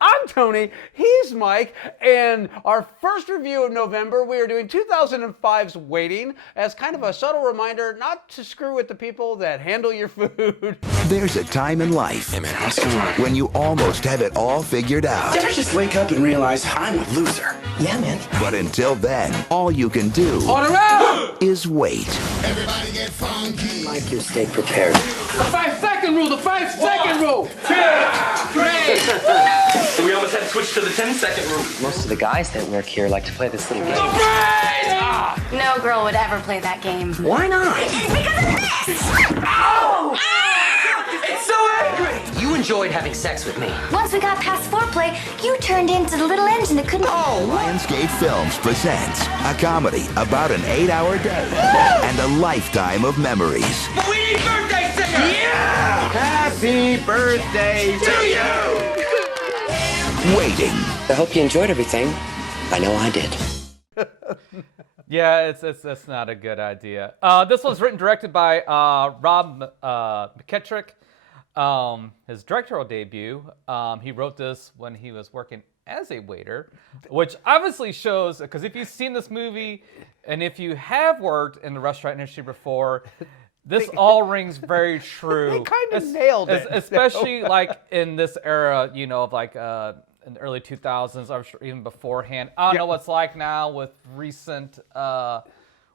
I'm Tony, he's Mike, and our first review of November, we are doing 2005's Waiting as kind of a subtle reminder not to screw with the people that handle your food. There's a time in life Hey man, what's going on? when you almost have it all figured out. Did I just wake up and realize I'm a loser? Yeah, man. But until then, all you can do is wait. Everybody get funky. Like your steak prepared. The 5-second rule, the 5-second rule. 2, 3. We almost had to switch to the 10-second rule. Most of the guys that work here like to play this little game. No girl would ever play that game. Why not? Because of this! Oh! It's so angry! You enjoyed having sex with me. Once we got past foreplay, you turned into the little engine that couldn't... Lionsgate Films presents a comedy about an 8-hour day and a lifetime of memories. But we need birthday singer! Yeah! Happy birthday to you! Waiting. I hope you enjoyed everything. I know I did. Yeah, it's not a good idea. This was written and directed by Rob McKettrick. His directorial debut. He wrote this when he was working as a waiter, which obviously shows, because if you've seen this movie and if you have worked in the restaurant industry before, this all rings very true. They kind of nailed it. Especially like in this era, you know, of like in the early 2000s, I'm sure even beforehand. I don't know what's like now with recent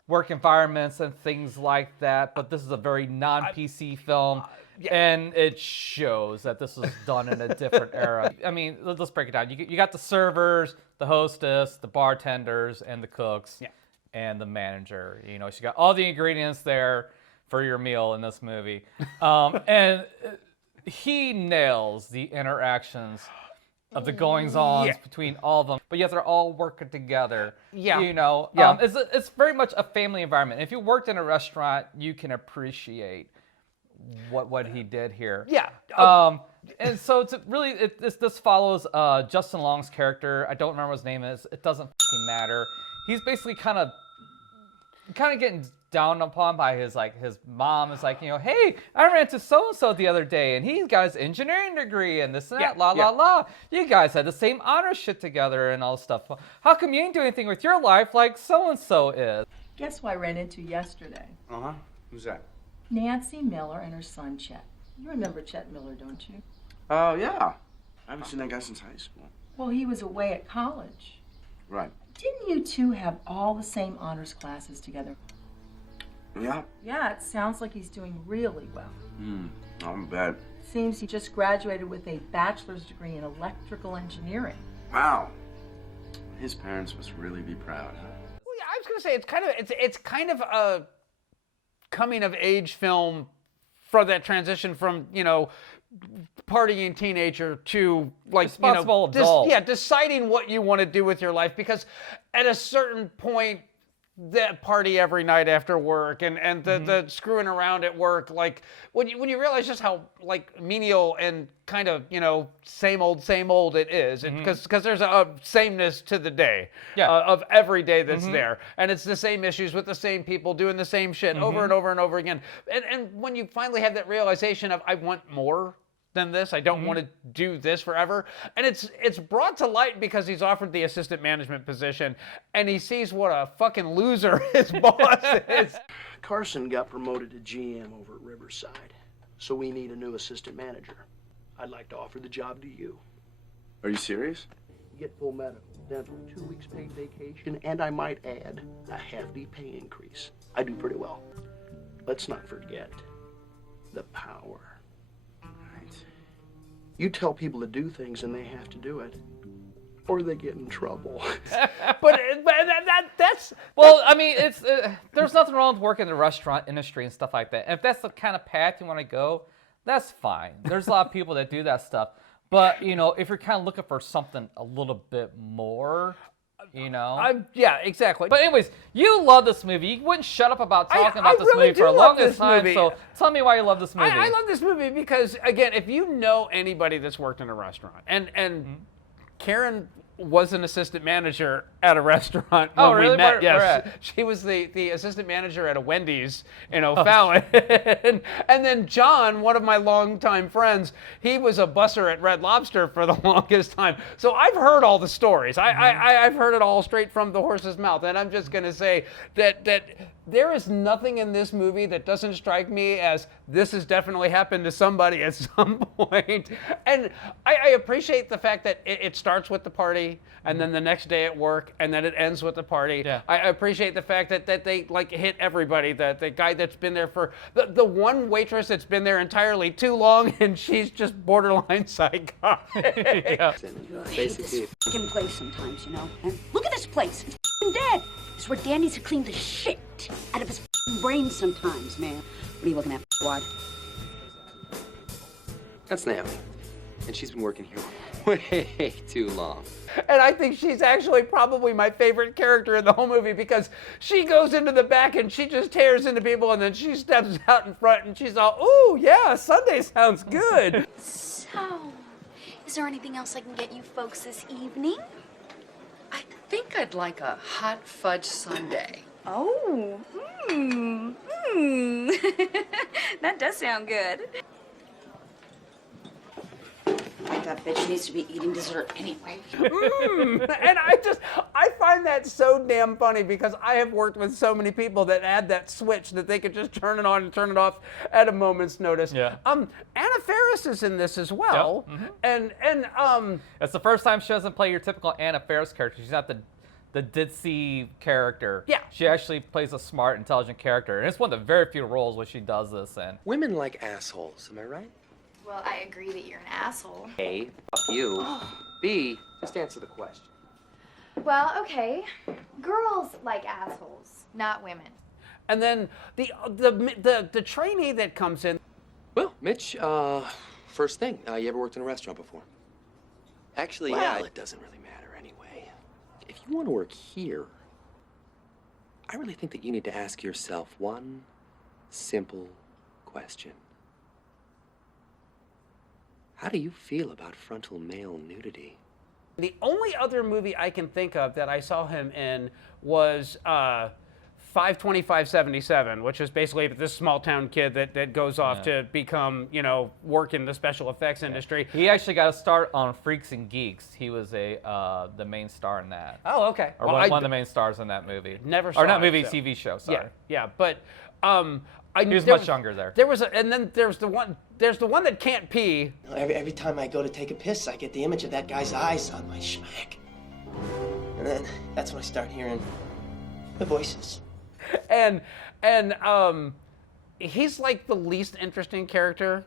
work environments and things like that, but this is a very non-PC film. And it shows that this was done in a different era. I mean, let's break it down. You got the servers, the hostess, the bartenders, and the cooks, and the manager. You know, she got all the ingredients there for your meal in this movie. And he nails the interactions of the goings-ons between all of them, but yet they're all working together. You know, it's very much a family environment. If you worked in a restaurant, you can appreciate what he did here. And so to really, this follows Justin Long's character. I don't remember what his name is. It doesn't fucking matter. He's basically kind of getting down upon by his mom is like, you know, hey, I ran into so-and-so the other day and he's got his engineering degree and this and that, la. You guys had the same honor shit together and all this stuff. How come you ain't doing anything with your life like so-and-so is? Guess who I ran into yesterday? Uh-huh. Who's that? Nancy Miller and her son, Chet. You remember Chet Miller, don't you? Oh, yeah. I haven't seen that guy since high school. Well, he was away at college. Right. Didn't you two have all the same honors classes together? Yeah. Yeah, it sounds like he's doing really well. I'm bad. Seems he just graduated with a bachelor's degree in electrical engineering. Wow. His parents must really be proud, huh? Well, yeah, I was gonna say it's kind of a coming of age film for that transition from, you know, partying teenager to like responsible adult. Deciding what you want to do with your life, because at a certain point that party every night after work and the screwing around at work, like when you realize just how like menial and kind of, you know, same old it is, because there's a sameness to the day of every day that's there, and it's the same issues with the same people doing the same shit over and over and over again, and when you finally have that realization of I want more than this, I don't want to do this forever. And it's brought to light because he's offered the assistant management position and he sees what a fucking loser his boss is. Carson got promoted to GM over at Riverside, so we need a new assistant manager. I'd like to offer the job to you. Are you serious? You get full medical, dental, 2 weeks paid vacation, and I might add a hefty pay increase. I do pretty well. Let's not forget the power. You tell people to do things and they have to do it, or they get in trouble. but that's... Well, I mean, it's there's nothing wrong with working in the restaurant industry and stuff like that. And if that's the kind of path you want to go, that's fine. There's a lot of people that do that stuff. But, you know, if you're kind of looking for something a little bit more, you know? Yeah, exactly. But anyways, you love this movie. You wouldn't shut up about talking about this really movie for a do love longest this time. movie. So tell me why you love this movie. I love this movie because, again, if you know anybody that's worked in a restaurant, and Karen was an assistant manager at a restaurant when Oh, really? we met. Where Yes, at? she was the assistant manager at a Wendy's in O'Fallon. And then John, one of my longtime friends, he was a busser at Red Lobster for the longest time. So I've heard all the stories. I've heard it all straight from the horse's mouth. And I'm just going to say that there is nothing in this movie that doesn't strike me as this has definitely happened to somebody at some point. And I appreciate the fact that it starts with the party, and then the next day at work, and then it ends with the party. Yeah. I appreciate the fact that they like hit everybody. The guy that's been there for the one waitress that's been there entirely too long, and she's just borderline psychotic. Yeah. I hate this fucking place sometimes, you know. And look at this place. It's fucking dead. It's where Dan needs to clean the shit out of his fucking brain sometimes, man. What are you looking at, wad? That's Naomi. And she's been working here way too long. And I think she's actually probably my favorite character in the whole movie because she goes into the back and she just tears into people, and then she steps out in front and she's all, ooh, yeah, Sunday sounds good. So, is there anything else I can get you folks this evening? I think I'd like a hot fudge sundae. Oh, that does sound good. That bitch needs to be eating dessert anyway. And I find that so damn funny because I have worked with so many people that add that switch that they could just turn it on and turn it off at a moment's notice. Yeah. Anna Faris is in this as well. Yep. And It's the first time she doesn't play your typical Anna Faris character. She's not the ditzy character. Yeah. She actually plays a smart, intelligent character. And it's one of the very few roles where she does this in. Women like assholes, am I right? Well, I agree that you're an asshole. A, fuck you. B, just answer the question. Well, okay. Girls like assholes, not women. And then the trainee that comes in. Well, Mitch, first thing, you ever worked in a restaurant before? Actually, Well, yeah, it doesn't really matter anyway. If you want to work here, I really think that you need to ask yourself one simple question. How do you feel about frontal male nudity? The only other movie I can think of that I saw him in was 52577, which is basically this small town kid that goes off to become, work in the special effects industry. He actually got a start on Freaks and Geeks. He was the main star in that. Oh, okay. Or Well, one of the main stars in that movie. Never saw Or not it, movie, so. TV show, sorry. Yeah, but He was much younger there. There was and then there's the one that can't pee. Every time I go to take a piss, I get the image of that guy's eyes on my schmack. And then that's when I start hearing the voices. And he's like the least interesting character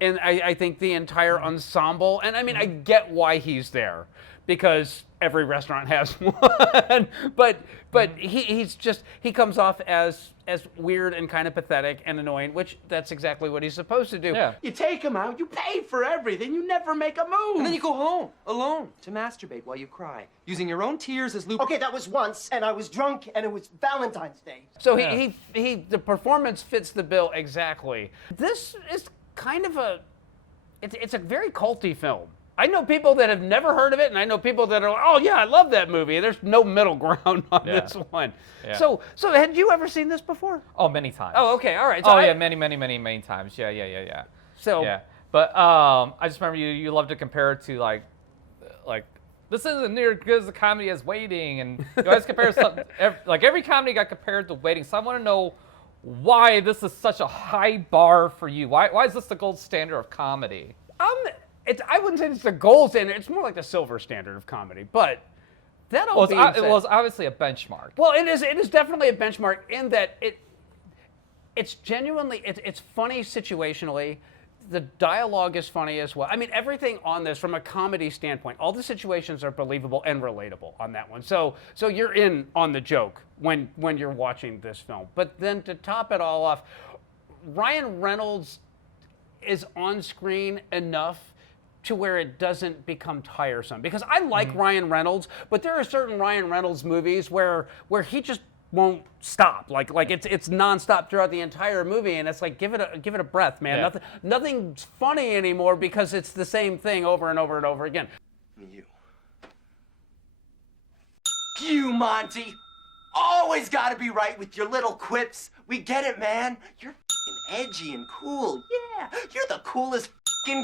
in I think the entire ensemble. And I mean, I get why he's there because every restaurant has one. but he comes off as weird and kind of pathetic and annoying, which that's exactly what he's supposed to do. Yeah. You take him out, you pay for everything, you never make a move. And then you go home, alone, to masturbate while you cry, using your own tears as lubricant. Okay, that was once, and I was drunk, and it was Valentine's Day. So he the performance fits the bill exactly. This is kind of it's a very culty film. I know people that have never heard of it, and I know people that are like, oh yeah, I love that movie. There's no middle ground on this one. Yeah. So had you ever seen this before? Oh, many times. Oh, okay, all right. So yeah, many times. Yeah. So yeah, but I just remember you love to compare it to like this isn't near as good as a comedy as Waiting, and you always compare something. Every comedy got compared to Waiting. So I want to know why this is such a high bar for you. Why is this the gold standard of comedy? I wouldn't say it's the gold standard. It's more like the silver standard of comedy. But that all being said, it was obviously a benchmark. Well, it is definitely a benchmark in that it's genuinely it's funny situationally. The dialogue is funny as well. I mean, everything on this from a comedy standpoint, all the situations are believable and relatable on that one. So you're in on the joke when you're watching this film. But then to top it all off, Ryan Reynolds is on screen enough to where it doesn't become tiresome. Because I like Ryan Reynolds, but there are certain Ryan Reynolds movies where he just won't stop. Like it's nonstop throughout the entire movie, and it's like give it a breath, man. Yeah. Nothing's funny anymore because it's the same thing over and over and over again. You. You, Monty. Always gotta be right with your little quips. We get it, man. You're edgy and cool. Yeah, you're the coolest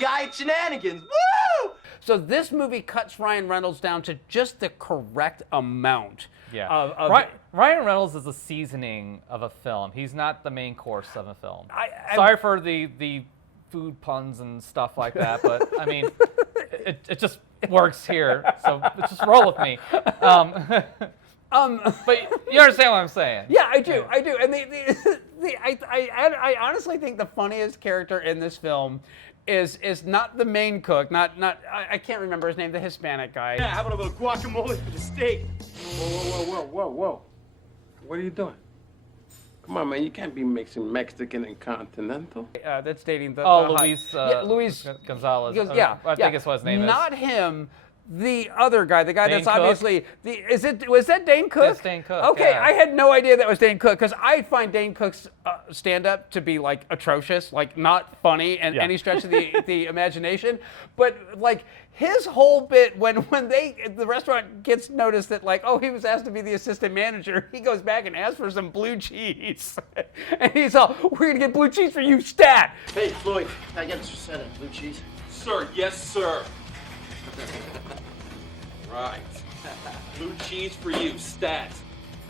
guy at Shenanigans. Woo! So this movie cuts Ryan Reynolds down to just the correct amount. Yeah. Of Ryan Reynolds is the seasoning of a film. He's not the main course of a film. Sorry for the food puns and stuff like that, but I mean, it just works here. So just roll with me. But you understand what I'm saying? Yeah, I do. I do. And I honestly think the funniest character in this film is not the main cook, I can't remember his name, the Hispanic guy. Yeah, how about a little guacamole for the steak? Whoa. What are you doing? Come on, man, you can't be mixing Mexican and continental. That's dating the Luis Gonzalez. I think it's what his name is. Not him. The other guy, the guy Dane that's Cook? obviously was that Dane Cook? That's Dane Cook. Okay, yeah. I had no idea that was Dane Cook because I find Dane Cook's stand-up to be like atrocious, like not funny in any stretch of the imagination. But like his whole bit when the restaurant gets noticed that like, oh, he was asked to be the assistant manager, he goes back and asks for some blue cheese, and he's all, "We're gonna get blue cheese for you, stat." Hey, Floyd, I got us set up blue cheese. Sir, yes, sir. Right. Blue cheese for you, stat.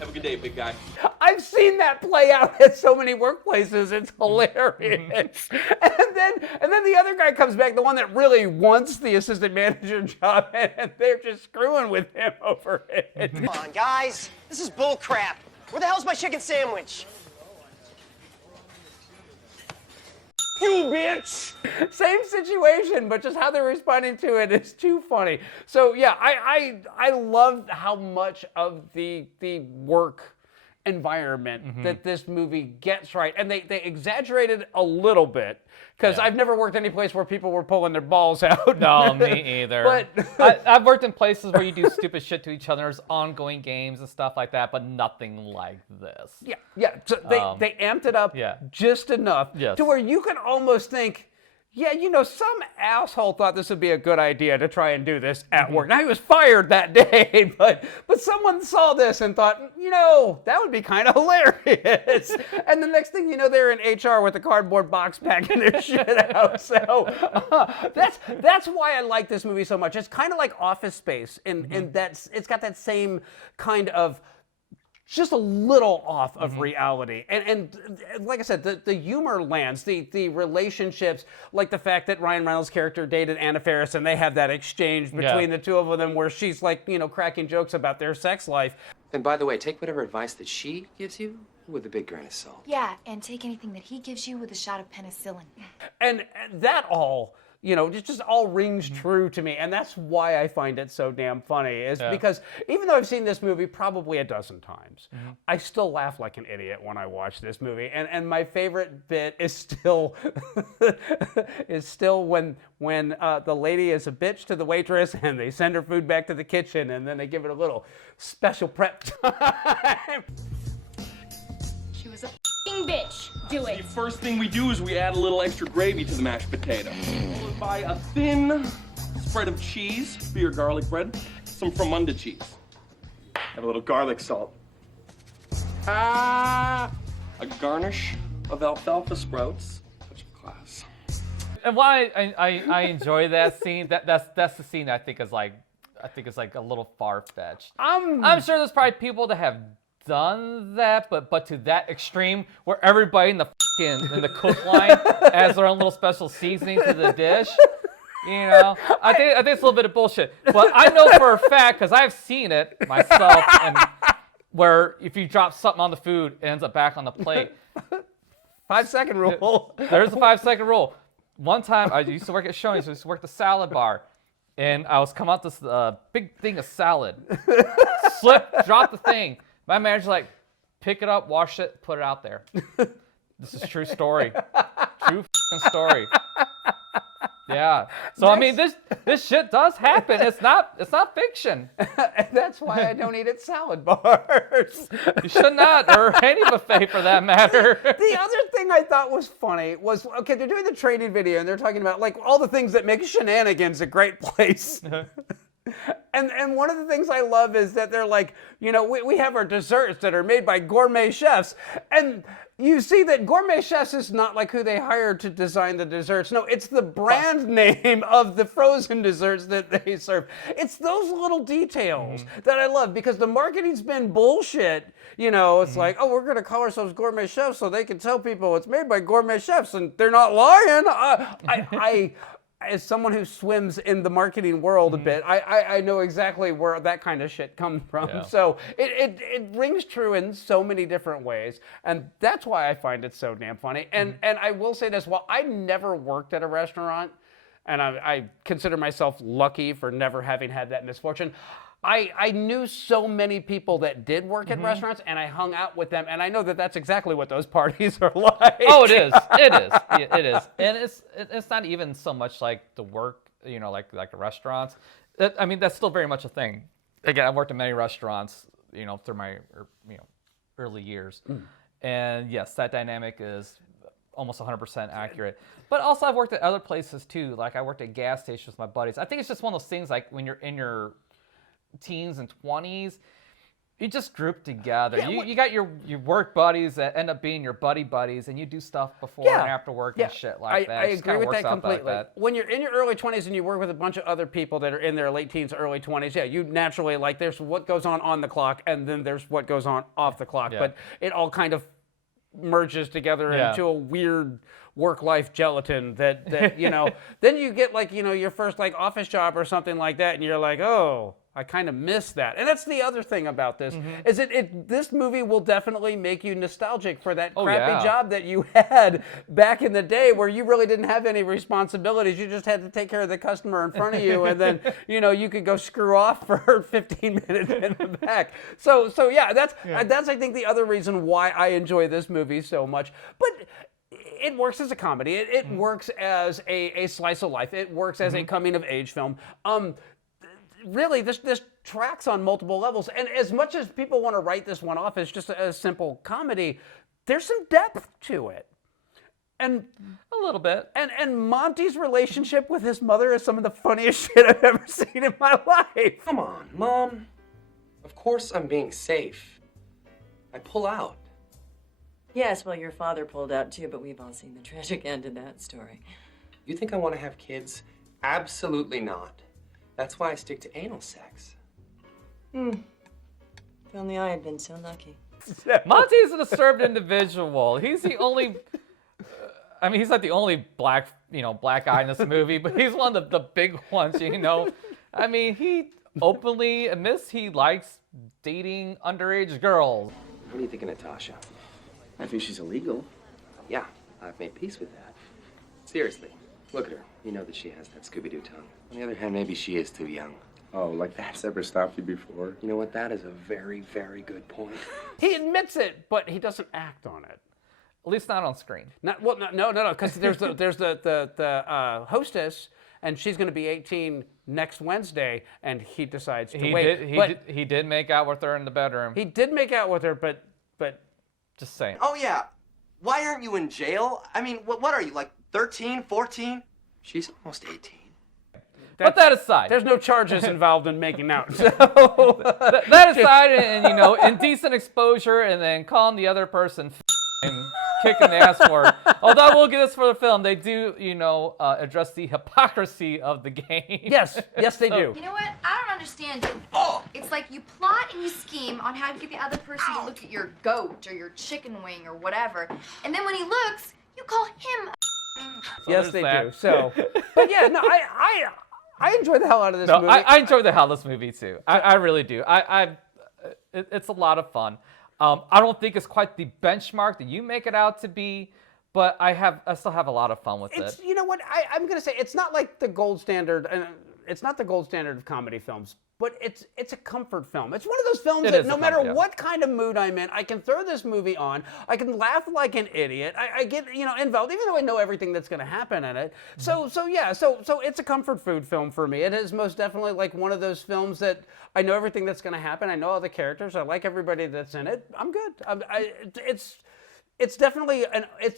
Have a good day, big guy. I've seen that play out at so many workplaces. It's hilarious. and then the other guy comes back, the one that really wants the assistant manager job, and they're just screwing with him over it. Come on, guys. This is bull crap. Where the hell's my chicken sandwich? You bitch! Same situation, but just how they're responding to it is too funny. So yeah, I loved how much of the work environment that this movie gets right, and they exaggerated a little bit because I've never worked any place where people were pulling their balls out. No, me either. But I've worked in places where you do stupid shit to each other. There's ongoing games and stuff like that, but nothing like this. Yeah. So they amped it up just enough to where you can almost think, yeah, some asshole thought this would be a good idea to try and do this at work. Now, he was fired that day, but someone saw this and thought, that would be kind of hilarious. And the next thing you know, they're in HR with a cardboard box packing their shit out. So that's why I like this movie so much. It's kind of like Office Space in that it's got that same kind of just a little off of reality. And like I said, the humor lands, the relationships, like the fact that Ryan Reynolds' character dated Anna Faris and they have that exchange between the two of them where she's like, cracking jokes about their sex life. And by the way, take whatever advice that she gives you with a big grain of salt. Yeah, and take anything that he gives you with a shot of penicillin. And that all, it just all rings true to me. And that's why I find it so damn funny, is because even though I've seen this movie probably a dozen times, I still laugh like an idiot when I watch this movie. And my favorite bit is still when the lady is a bitch to the waitress and they send her food back to the kitchen and then they give it a little special prep time. She was a f***ing bitch. Do it. The first thing we do is we add a little extra gravy to the mashed potato. Followed by a thin spread of cheese for your garlic bread. Some Fromunda cheese. Add a little garlic salt. A garnish of alfalfa sprouts. Such a class. And why I enjoy that scene, that's the scene I think is like a little far-fetched. I'm sure there's probably people that have done that, but to that extreme where everybody in the cook line adds their own little special seasoning to the dish. I think it's a little bit of bullshit. But I know for a fact, because I've seen it myself, and where if you drop something on the food, it ends up back on the plate. 5-second rule. There's a 5-second rule. One time, I used to work at Shoney's, I used to work the salad bar, and I was coming out this big thing of salad. Drop the thing. My manager's like, pick it up, wash it, put it out there. This is true story. True f***ing story. Yeah. So I mean, this shit does happen. It's not fiction. That's why I don't eat at salad bars. You should not, or any buffet for that matter. The other thing I thought was funny was, okay, they're doing the training video and they're talking about like all the things that make Shenanigan's a great place. And one of the things I love is that they're like, you know, we have our desserts that are made by gourmet chefs. And you see that gourmet chefs is not like who they hired to design the desserts. No, it's the brand name of the frozen desserts that they serve. It's those little details that I love, because the marketing's been bullshit. You know, it's like, oh, we're going to call ourselves gourmet chefs so they can tell people it's made by gourmet chefs, and they're not lying. As someone who swims in the marketing world a bit, I know exactly where that kind of shit comes from. Yeah. So it rings true in so many different ways, and that's why I find it so damn funny. And I will say this, while I never worked at a restaurant, and I consider myself lucky for never having had that misfortune, I knew so many people that did work at restaurants, and I hung out with them, and I know that that's exactly what those parties are like. Oh, it is. It is. It is. And it's not even so much like the work, you know, like the restaurants. I mean, that's still very much a thing. Again, I've worked in many restaurants, you know, through my early years. And yes, that dynamic is almost 100% accurate. But also I've worked at other places too. Like I worked at gas stations with my buddies. I think it's just one of those things, like when you're in your teens and 20s, you just group together. Yeah, you got your work buddies that end up being your buddies, and you do stuff before and after work and shit like that. I agree with that completely. Like that. When you're in your early 20s and you work with a bunch of other people that are in their late teens, early 20s, yeah, you naturally, like, there's what goes on the clock, and then there's what goes on off the clock. Yeah. But it all kind of merges together into a weird work-life gelatin that you know, then you get, like, you know, your first, like, office job or something like that, and you're like, oh, I kind of miss that. And that's the other thing about this, is this movie will definitely make you nostalgic for that crappy job that you had back in the day, where you really didn't have any responsibilities. You just had to take care of the customer in front of you, and then, you know, you could go screw off for 15 minutes in the back. So yeah, that's I think the other reason why I enjoy this movie so much. But it works as a comedy. It works as a slice of life. It works as a coming-of-age film. Really, this tracks on multiple levels. And as much as people want to write this one off as just a simple comedy, there's some depth to it. And a little bit. And Monty's relationship with his mother is some of the funniest shit I've ever seen in my life. Come on, Mom. Of course I'm being safe. I pull out. Yes, well, your father pulled out too, but we've all seen the tragic end of that story. You think I want to have kids? Absolutely not. That's why I stick to anal sex. If only I had been so lucky. Monty's a disturbed individual. He's the only. I mean, he's not the only black guy in this movie, but he's one of the big ones. You know, I mean, he openly admits he likes dating underage girls. What do you think of Natasha? I think she's illegal. Yeah, I've made peace with that. Seriously, look at her. You know that she has that Scooby-Doo tongue. On the other hand, maybe she is too young. Oh, like that's ever stopped you before? You know what? That is a very, very good point. He admits it, but he doesn't act on it. At least not on screen. No, because there's the hostess, and she's going to be 18 next Wednesday, and he decides to wait. He did make out with her in the bedroom. He did make out with her, but just saying. Oh, yeah. Why aren't you in jail? I mean, what are you, like 13, 14? She's almost 18. Put that aside. There's no charges involved in making out. So. that aside, and you know, indecent exposure, and then calling the other person and kicking the ass for it. Although we'll get this for the film, they do, you know, address the hypocrisy of the game. Yes, they do. You know what? I don't understand it. Oh! It's like you plot and you scheme on how to get the other person to look at your goat or your chicken wing or whatever, and then when he looks, you call him So yes, they that. do. So, but yeah, no, I enjoy the hell out of this movie. I enjoy the hell out of this movie too. I really do. It's a lot of fun. I don't think it's quite the benchmark that you make it out to be, but I still have a lot of fun with it. You know what? I'm gonna say it's not like the gold standard, and it's not the gold standard of comedy films, but it's a comfort film. It's one of those films that no matter what kind of mood I'm in, I can throw this movie on. I can laugh like an idiot. I get involved, even though I know everything that's going to happen in it. So it's a comfort food film for me. It is most definitely like one of those films that I know everything that's going to happen. I know all the characters. I like everybody that's in it. I'm good. It's definitely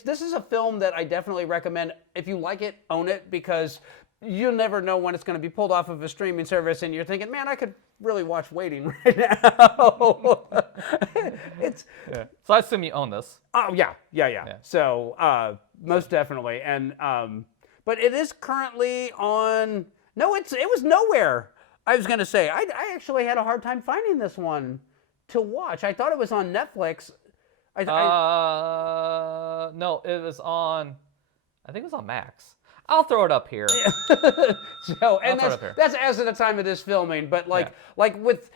this is a film that I definitely recommend. If you like it, own it, because you'll never know when it's going to be pulled off of a streaming service, and you're thinking, man, I could really watch Waiting right now. It's So I assume you own this. Oh yeah. So most definitely, and but it is currently on. No, it was nowhere. I was going to say I actually had a hard time finding this one to watch. I thought it was on Netflix. No, it was on. I think it was on Max. I'll throw it up here. So, and that's as of the time of this filming. But like with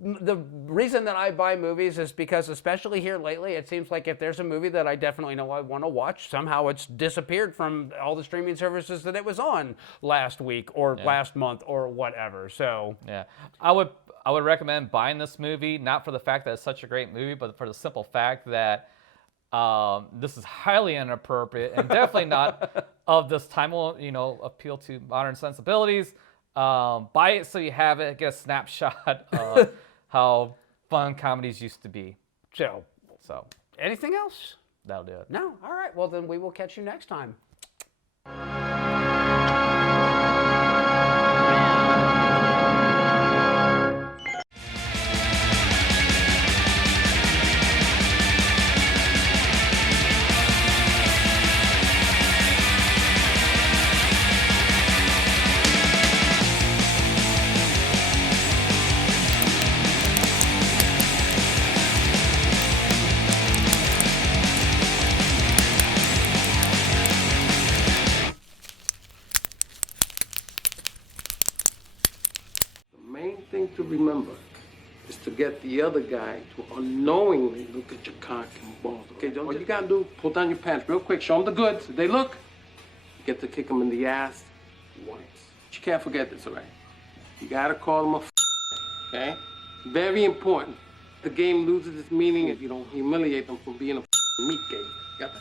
the reason that I buy movies is because, especially here lately, it seems like if there's a movie that I definitely know I want to watch, somehow it's disappeared from all the streaming services that it was on last week or last month or whatever. So yeah, I would recommend buying this movie, not for the fact that it's such a great movie, but for the simple fact that this is highly inappropriate and definitely not of this time. Will appeal to modern sensibilities. Buy it so you have it. Get a snapshot of how fun comedies used to be. So anything else? That'll do it. No. All right. Well, then we will catch you next time. To remember is to get the other guy to unknowingly look at your cock and balls. Okay, all you gotta do, pull down your pants real quick, show them the goods. If they look, you get to kick them in the ass once. But you can't forget this, all right? You gotta call them a okay? Very important. The game loses its meaning if you don't humiliate them for being a meat game. Got that?